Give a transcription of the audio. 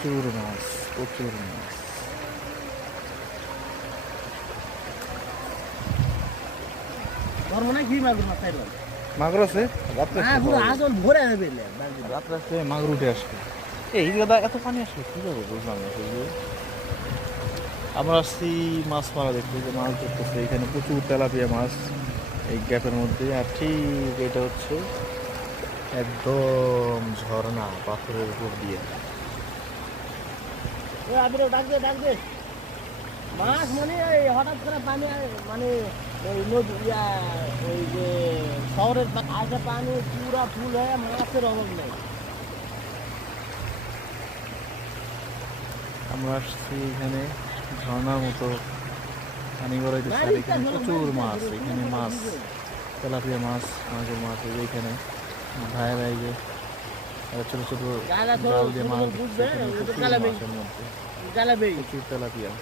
প্রচুর মাছ, প্রচুর মাছ। মাগুর আছে রাত্রে রাত্রে আসলে মাগুর উঠে আসবে। এই দাদা এত পানি আসলে কি যাবে বুঝলাম না শুধু। আমরা আসছি মাছ মারা দেখতে, যে মাছ ধরতেছে এখানে প্রচুর তেলাপিয়া মাছ এই গ্যাপের মধ্যে। আর ঠিক এটা হচ্ছে একদম ঝর্ণা পাথরের উপর দিয়ে। মাছ মানে হঠাৎ করে পানি মানে ওই নদী ওই যে শহরের আগে পানি পুরা ফুল হয়ে মাছের অভাব নেই। আমরা আসছি এখানে ঝর্ণার মতো পানি গড়াইতেছে, আর এখানে প্রচুর মাছ। এখানে মাছ তেলাপিয়া মাছ, মাগুর মাছ। এই যে এখানে ভাইয়েরা এই যে ছোট ছোট জাল দিয়ে মাছ ধরছে, এখানে প্রচুর মাছের মধ্যে প্রচুর তেলাপিয়া।